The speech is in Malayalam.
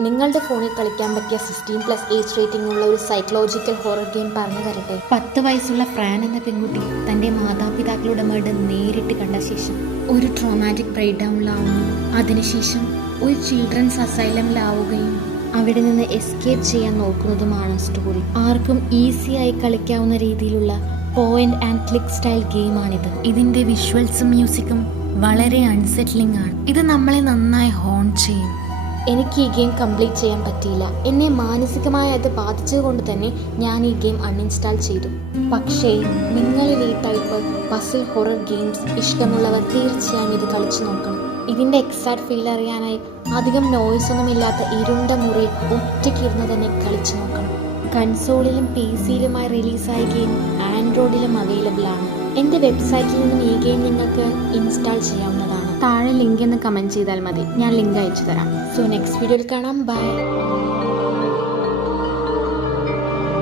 നിങ്ങളുടെ ഫോണിൽ കളിക്കാൻ പറ്റിയ 16+ ഏജ് റേറ്റിംഗ് ഉള്ള ഒരു സൈക്കോളജിക്കൽ ഹൊറർ ഗെയിം പറഞ്ഞു തരട്ടെ. 10 വയസ്സുള്ള ഫ്രാൻ എന്ന പെൺകുട്ടി തൻ്റെ മാതാപിതാക്കളുടെ മർഡർ നേരിട്ട് കണ്ട ശേഷം ഒരു ട്രോമാറ്റിക് ബ്രേക്ക് ഡൗണിലാവുന്നു. അതിനുശേഷം ഒരു ചിൽഡ്രൻസ് അസൈലമിലാവുകയും അവിടെ നിന്ന് എസ്കേപ്പ് ചെയ്യാൻ നോക്കുന്നതുമാണ് സ്റ്റോറി. ആർക്കും ഈസിയായി കളിക്കാവുന്ന രീതിയിലുള്ള പോയിന്റ് ആൻഡ് ക്ലിക്ക് സ്റ്റൈൽ ഗെയിമാണിത്. ഇതിൻ്റെ വിഷ്വൽസും മ്യൂസിക്കും വളരെ അൺസെറ്റ്ലിംഗ് ആണ്. ഇത് നമ്മളെ നന്നായി ഹോൺ ചെയ്യും. എനിക്ക് ഈ ഗെയിം കംപ്ലീറ്റ് ചെയ്യാൻ പറ്റിയില്ല. എന്നെ മാനസികമായി അത് ബാധിച്ചതുകൊണ്ട് തന്നെ ഞാൻ ഈ ഗെയിം അൺഇൻസ്റ്റാൾ ചെയ്തു. പക്ഷേ നിങ്ങളിൽ ഈ ടൈപ്പ് പസിൽ ഹൊറർ ഗെയിംസ് ഇഷ്ടമുള്ളവർ തീർച്ചയായും ഇത് കളിച്ചു നോക്കണം. ഇതിൻ്റെ എക്സാക്ട് ഫീൽ അറിയാനായി അധികം നോയ്സ് ഒന്നും ഇല്ലാത്ത ഇരുണ്ട മുറിയിൽ ഒറ്റയ്ക്കിരുന്ന് തന്നെ കളിച്ചു നോക്കണം. കൺസോളിലും PC-യിലുമായി റിലീസായ ഗെയിം ആൻഡ്രോയിഡിലും അവൈലബിൾ ആണ്. എൻ്റെ വെബ്സൈറ്റിൽ നിന്നും ഈ ഗെയിം നിങ്ങൾക്ക് ഇൻസ്റ്റാൾ ചെയ്യാവുന്നതാണ്. താഴെ ലിങ്ക് എന്ന് കമൻറ്റ് ചെയ്താൽ മതി, ഞാൻ ലിങ്ക് അയച്ചു തരാം. സോ നെക്സ്റ്റ് വീഡിയോയിൽ കാണാം. ബൈ.